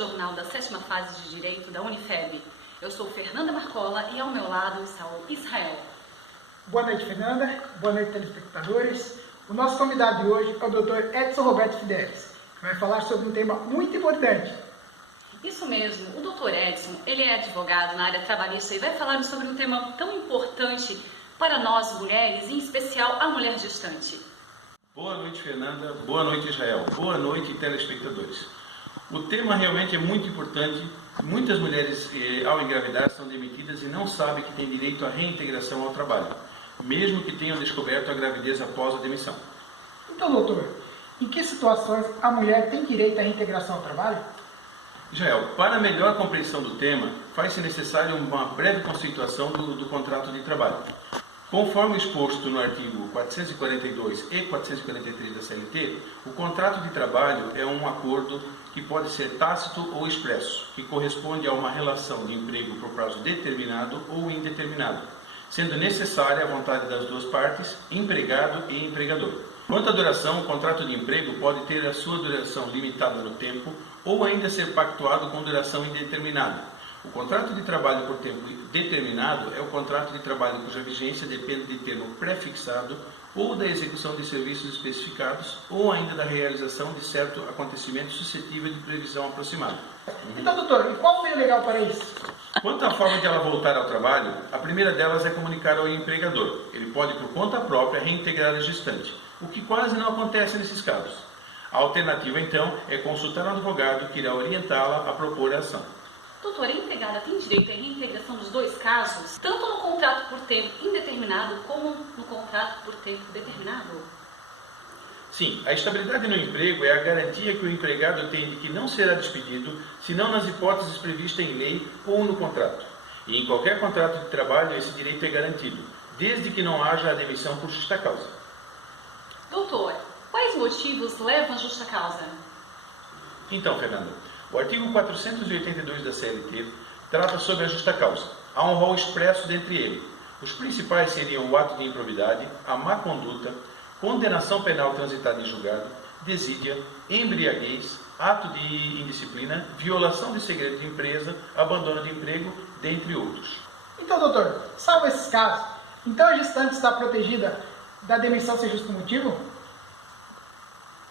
Jornal da 7ª Fase de Direito da Unifeb. Eu sou Fernanda Marcola e ao meu lado está o Israel. Boa noite, Fernanda. Boa noite, telespectadores. O nosso convidado de hoje é o Dr. Edson Roberto Fidelis, que vai falar sobre um tema muito importante. Isso mesmo, o Dr. Edson, ele é advogado na área trabalhista e vai falar sobre um tema tão importante para nós mulheres, em especial a mulher gestante. Boa noite, Fernanda. Boa noite, Israel. Boa noite, telespectadores. O tema realmente é muito importante. Muitas mulheres, ao engravidar, são demitidas e não sabem que têm direito à reintegração ao trabalho, mesmo que tenham descoberto a gravidez após a demissão. Então, doutor, em que situações a mulher tem direito à reintegração ao trabalho? Israel, para melhor compreensão do tema, faz-se necessário uma breve conceituação do contrato de trabalho. Conforme exposto no artigo 442 e 443 da CLT, o contrato de trabalho é um acordo que pode ser tácito ou expresso, que corresponde a uma relação de emprego por prazo determinado ou indeterminado, sendo necessária a vontade das duas partes, empregado e empregador. Quanto à duração, o contrato de emprego pode ter a sua duração limitada no tempo ou ainda ser pactuado com duração indeterminada. O contrato de trabalho por tempo determinado é o contrato de trabalho cuja vigência depende de termo pré-fixado ou da execução de serviços especificados ou ainda da realização de certo acontecimento suscetível de previsão aproximada. Então, doutor, e qual o meio legal para isso? Quanto à forma de ela voltar ao trabalho, a primeira delas é comunicar ao empregador. Ele pode, por conta própria, reintegrar a gestante, o que quase não acontece nesses casos. A alternativa, então, é consultar um advogado que irá orientá-la a propor a ação. Doutor, a empregada tem direito à reintegração dos dois casos, tanto no contrato por tempo indeterminado como no contrato por tempo determinado? Sim, a estabilidade no emprego é a garantia que o empregado tem de que não será despedido, senão nas hipóteses previstas em lei ou no contrato. E em qualquer contrato de trabalho esse direito é garantido, desde que não haja a demissão por justa causa. Doutor, quais motivos levam à justa causa? Então, Fernando, o artigo 482 da CLT trata sobre a justa causa. Há um rol expresso dentre eles. Os principais seriam o ato de improbidade, a má conduta, condenação penal transitada em julgado, desídia, embriaguez, ato de indisciplina, violação de segredo de empresa, abandono de emprego, dentre outros. Então, doutor, salvo esses casos, então a gestante está protegida da demissão sem justo motivo?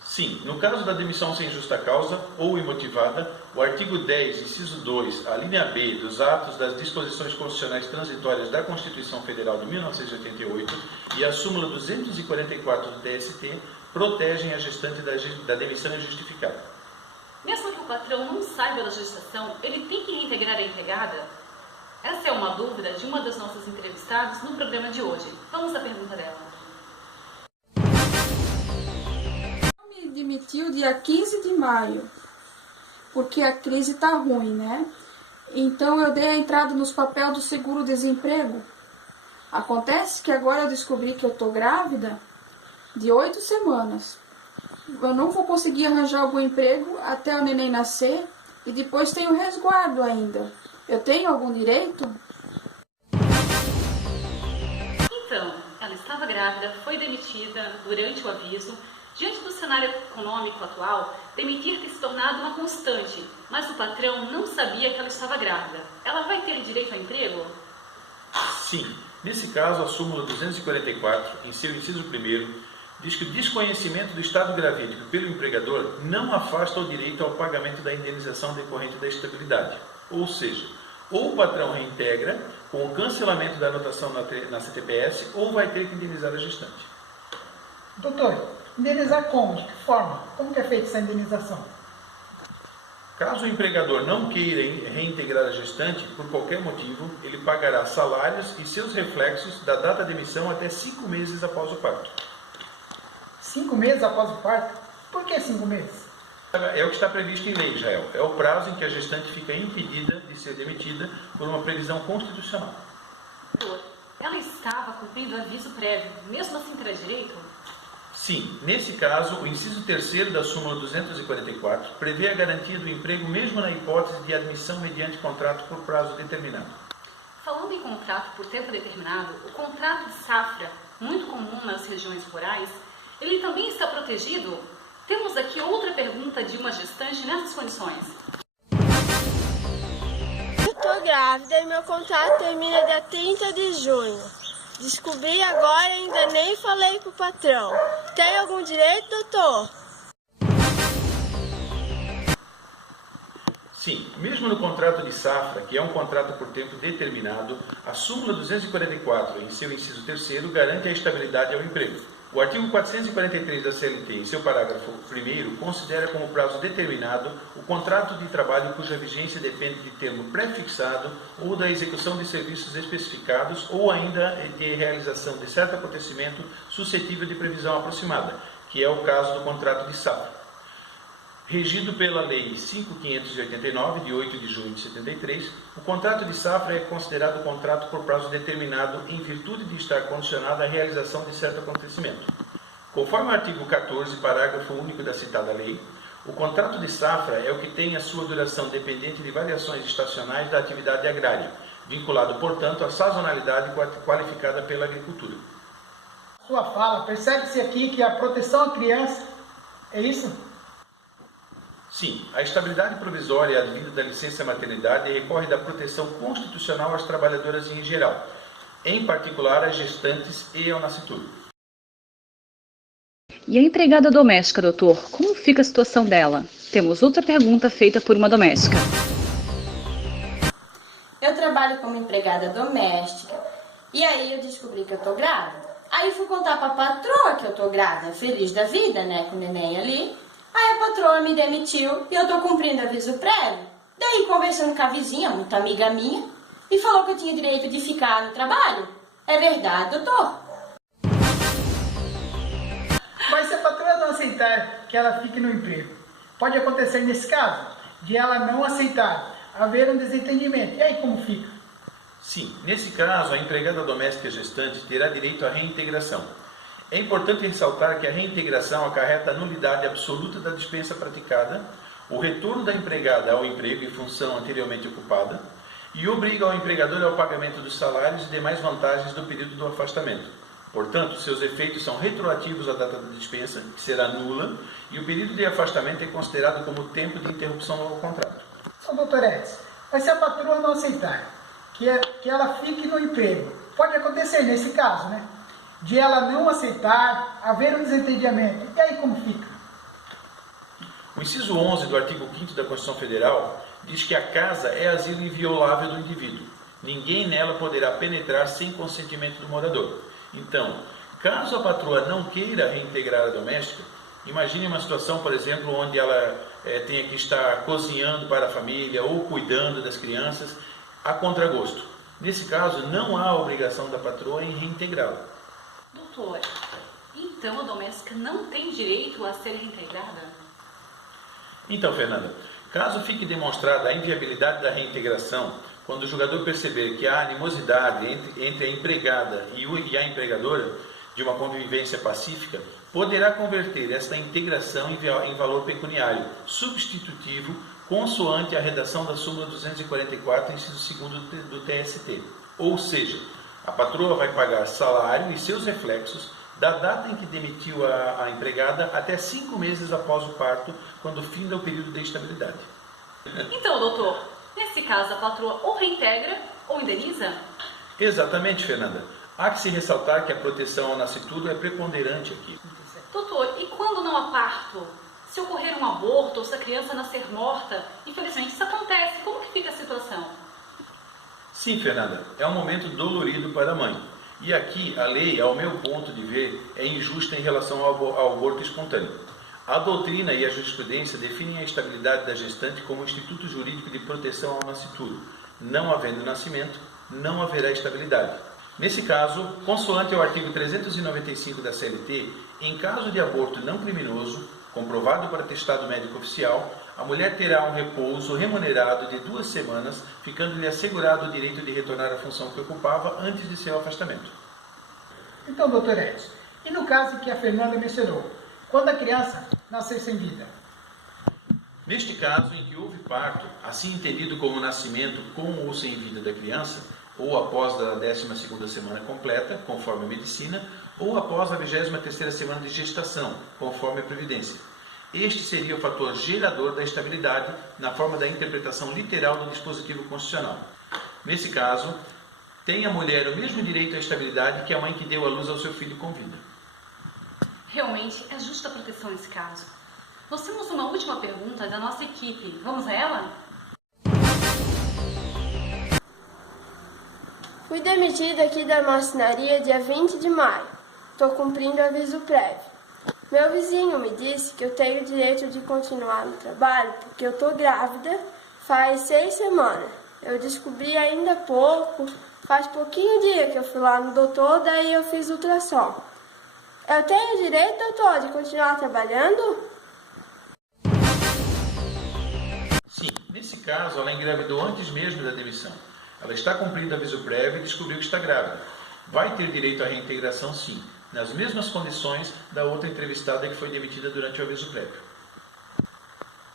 Sim, no caso da demissão sem justa causa ou imotivada, o artigo 10, inciso 2, a linha B dos atos das disposições constitucionais transitórias da Constituição Federal de 1988 e a súmula 244 do TST protegem a gestante da demissão injustificada. Mesmo que o patrão não saiba da gestação, ele tem que reintegrar a empregada? Essa é uma dúvida de uma das nossas entrevistadas no programa de hoje. Vamos à pergunta dela. Demitiu dia 15 de maio, porque a crise está ruim, né? Então eu dei a entrada nos papéis do seguro-desemprego. Acontece que agora eu descobri que eu estou grávida de 8 semanas. Eu não vou conseguir arranjar algum emprego até o neném nascer e depois tem o resguardo ainda. Eu tenho algum direito? Então, ela estava grávida, foi demitida durante o aviso. Diante do cenário econômico atual, demitir tem se tornado uma constante, mas o patrão não sabia que ela estava grávida. Ela vai ter direito ao emprego? Sim, nesse caso a súmula 244, em seu inciso 1º, diz que o desconhecimento do estado gravídico pelo empregador não afasta o direito ao pagamento da indenização decorrente da estabilidade. Ou seja, ou o patrão reintegra com o cancelamento da anotação na CTPS ou vai ter que indenizar a gestante. Doutor, indenizar como? De que forma? Como que é feita essa indenização? Caso o empregador não queira reintegrar a gestante, por qualquer motivo, ele pagará salários e seus reflexos da data de demissão até 5 meses após o parto. 5 meses após o parto? Por que 5 meses? É o que está previsto em lei, Israel. É o prazo em que a gestante fica impedida de ser demitida por uma previsão constitucional. Ela estava cumprindo aviso prévio, mesmo assim terá direito? Sim, nesse caso, o inciso 3º da súmula 244 prevê a garantia do emprego mesmo na hipótese de admissão mediante contrato por prazo determinado. Falando em contrato por tempo determinado, o contrato de safra, muito comum nas regiões rurais, ele também está protegido? Temos aqui outra pergunta de uma gestante nessas condições. tô grávida e meu contrato termina dia 30 de junho. Descobri agora e ainda nem falei com o patrão. Tem algum direito, doutor? Sim, mesmo no contrato de safra, que é um contrato por tempo determinado, a súmula 244, em seu inciso 3º, garante a estabilidade ao emprego. O artigo 443 da CLT, em seu parágrafo 1º, considera como prazo determinado o contrato de trabalho cuja vigência depende de termo pré-fixado ou da execução de serviços especificados ou ainda de realização de certo acontecimento suscetível de previsão aproximada, que é o caso do contrato de safra. Regido pela Lei 5.589, de 8 de junho de 73, o contrato de safra é considerado contrato por prazo determinado em virtude de estar condicionado à realização de certo acontecimento. Conforme o artigo 14, parágrafo único da citada lei, o contrato de safra é o que tem a sua duração dependente de variações estacionais da atividade agrária, vinculado, portanto, à sazonalidade qualificada pela agricultura. Sua fala, percebe-se aqui que a proteção à criança é isso? Sim, a estabilidade provisória advinda da licença maternidade recorre da proteção constitucional às trabalhadoras em geral, em particular às gestantes e ao nascituro. E a empregada doméstica, doutor, como fica a situação dela? Temos outra pergunta feita por uma doméstica. Eu trabalho como empregada doméstica e aí eu descobri que eu tô grávida. Aí fui contar pra patroa que eu tô grávida, feliz da vida, né, com o neném ali. Aí a patroa me demitiu e eu tô cumprindo aviso prévio. Daí, conversando com a vizinha, muito amiga minha, e falou que eu tinha direito de ficar no trabalho. É verdade, doutor? Mas se a patroa não aceitar que ela fique no emprego, pode acontecer nesse caso, de ela não aceitar, haver um desentendimento. E aí como fica? Sim, nesse caso, a empregada doméstica gestante terá direito à reintegração. É importante ressaltar que a reintegração acarreta a nulidade absoluta da dispensa praticada, o retorno da empregada ao emprego e função anteriormente ocupada, e obriga ao empregador ao pagamento dos salários e demais vantagens do período do afastamento. Portanto, seus efeitos são retroativos à data da dispensa, que será nula, e o período de afastamento é considerado como tempo de interrupção ao contrato. São doutor Edson, mas se a patroa não aceitar que ela fique no emprego, pode acontecer nesse caso, né? De ela não aceitar, haver um desentendimento. E aí como fica? O inciso 11 do artigo 5º da Constituição Federal diz que a casa é asilo inviolável do indivíduo. Ninguém nela poderá penetrar sem consentimento do morador. Então, caso a patroa não queira reintegrar a doméstica, imagine uma situação, por exemplo, onde ela tenha que estar cozinhando para a família ou cuidando das crianças a contragosto. Nesse caso, não há obrigação da patroa em reintegrá-la. Doutor, então a doméstica não tem direito a ser reintegrada? Então, Fernanda, caso fique demonstrada a inviabilidade da reintegração, quando o julgador perceber que há animosidade entre a empregada e a empregadora de uma convivência pacífica, poderá converter esta integração em valor pecuniário, substitutivo, consoante a redação da súmula 244, inciso 2º do TST. Ou seja, a patroa vai pagar salário e seus reflexos da data em que demitiu a empregada até 5 meses após o parto, quando finda o período de estabilidade. Então, doutor, nesse caso a patroa ou reintegra ou indeniza? Exatamente, Fernanda. Há que se ressaltar que a proteção ao nascituro é preponderante aqui. Doutor, e quando não há parto? Se ocorrer um aborto ou se a criança nascer morta, infelizmente isso acontece, como que fica a situação? Sim, Fernanda, é um momento dolorido para a mãe. E aqui a lei, ao meu ponto de ver, é injusta em relação ao aborto espontâneo. A doutrina e a jurisprudência definem a estabilidade da gestante como instituto jurídico de proteção ao nascituro. Não havendo nascimento, não haverá estabilidade. Nesse caso, consoante ao artigo 395 da CLT, em caso de aborto não criminoso, comprovado por atestado médico oficial, a mulher terá um repouso remunerado de 2 semanas, ficando-lhe assegurado o direito de retornar à função que ocupava antes de seu afastamento. Então, doutor Edson, e no caso que a Fernanda mencionou, quando a criança nascer sem vida? Neste caso, em que houve parto, assim entendido como nascimento com ou sem vida da criança, ou após a 12ª semana completa, conforme a medicina, ou após a 23ª semana de gestação, conforme a Previdência. Este seria o fator gerador da estabilidade, na forma da interpretação literal do dispositivo constitucional. Nesse caso, tem a mulher o mesmo direito à estabilidade que a mãe que deu à luz ao seu filho com vida. Realmente é justa a proteção nesse caso. Nós temos uma última pergunta da nossa equipe. Vamos a ela? Fui demitida aqui da marcenaria dia 20 de maio. Estou cumprindo aviso prévio. Meu vizinho me disse que eu tenho o direito de continuar no trabalho porque eu estou grávida faz 6 semanas. Eu descobri ainda há pouco, faz pouquinho dia que eu fui lá no doutor, daí eu fiz ultrassom. Eu tenho direito, doutor, de continuar trabalhando? Sim, nesse caso, ela engravidou antes mesmo da demissão. Ela está cumprindo aviso prévio e descobriu que está grávida. Vai ter direito à reintegração, sim, nas mesmas condições da outra entrevistada que foi demitida durante o aviso prévio.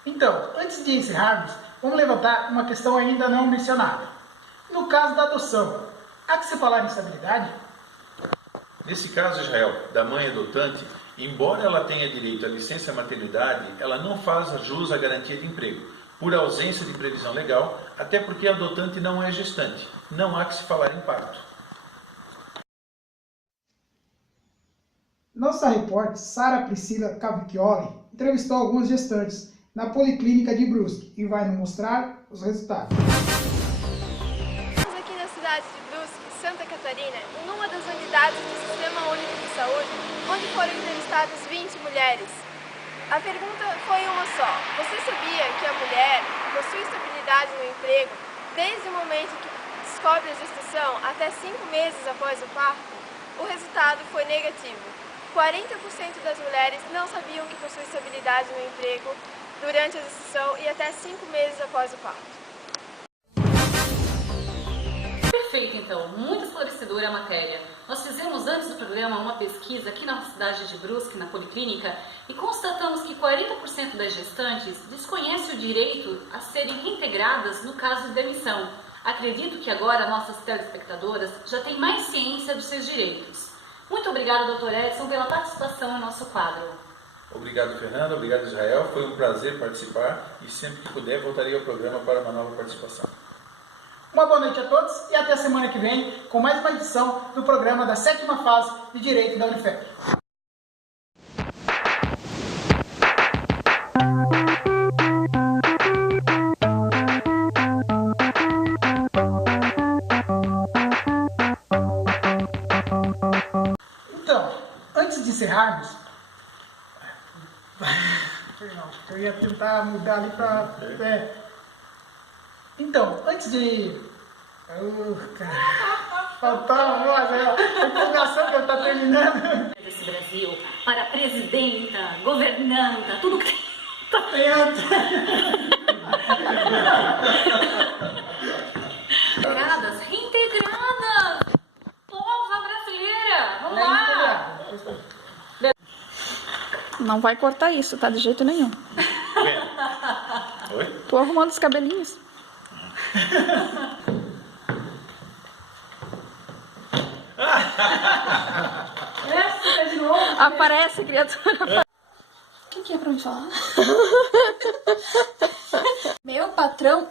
Então, antes de encerrarmos, vamos levantar uma questão ainda não mencionada. No caso da adoção, há que se falar em estabilidade? Nesse caso, Israel, da mãe adotante, embora ela tenha direito à licença maternidade, ela não faz jus à garantia de emprego, por ausência de previsão legal, até porque a adotante não é gestante. Não há que se falar em parto. Nossa repórter Sara Priscila Cavicchioli entrevistou algumas gestantes na Policlínica de Brusque e vai nos mostrar os resultados. Estamos aqui na cidade de Brusque, Santa Catarina, em uma das unidades do Sistema Único de Saúde, onde foram entrevistadas 20 mulheres. A pergunta foi uma só. Você sabia que a mulher possui estabilidade no emprego desde o momento que descobre a gestação até 5 meses após o parto? O resultado foi negativo. 40% das mulheres não sabiam que possui estabilidade no emprego durante a gestação e até 5 meses após o parto. Perfeito, então. Muito esclarecedora a matéria. Nós fizemos antes do programa uma pesquisa aqui na cidade de Brusque, na Policlínica, e constatamos que 40% das gestantes desconhecem o direito a serem reintegradas no caso de demissão. Acredito que agora nossas telespectadoras já têm mais ciência dos seus direitos. Muito obrigada, Dr. Edson, pela participação no nosso quadro. Obrigado, Fernanda. Obrigado, Israel. Foi um prazer participar e sempre que puder voltarei ao programa para uma nova participação. Uma boa noite a todos e até a semana que vem com mais uma edição do programa da 7ª fase de Direito da Unifesp. Então, antes de encerrarmos, eu ia tentar mudar ali para... Então, antes de... Faltava voz, a empolgação que eu estou terminando. Desse Brasil, para presidenta, governanta, tudo que tem. Reintegradas, reintegradas! Pova brasileira! Vamos lá! Não vai cortar isso, tá? De jeito nenhum. Oi? Tô arrumando os cabelinhos. Essa de novo. Aparece, criatura. O que é pra me falar? Meu patrão.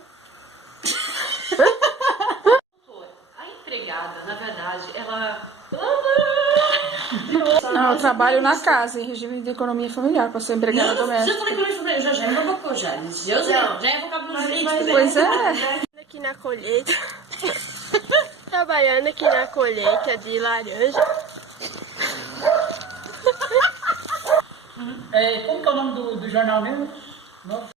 A empregada, na verdade, ela... Não, eu trabalho na casa, em regime de economia familiar, para ser empregada doméstica. Já é vocábulo já. Já é vocábulo jurídico. Pois é. Aqui na colheita, trabalhando aqui na colheita de laranja. Como que é o nome do jornal mesmo? Nossa.